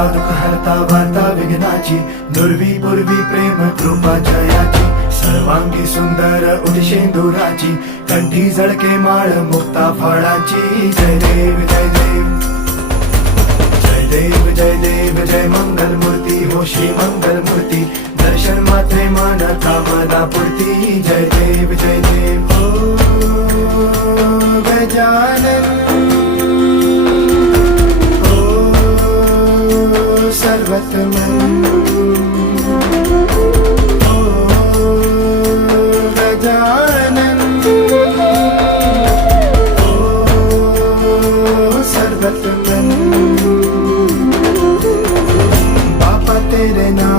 हरता दुःख हरता वार्ता विघ्नाची, दुर्वी पूर्वी प्रेम कृपा जयाची, सर्वांगी सुंदर उदिशेंदुराची, कंठी झळके माळ मुक्ता फळाची. जय देव जय देव जय देव जय देव जय मंगल मूर्ती हो श्री मंगल मूर्ती, दर्शन मात्रे मन कामना पूर्ती. जय देव जय देव हो गजानन हो सर्वतमन हो गजानन हो सर्वतमन. तेरे नाम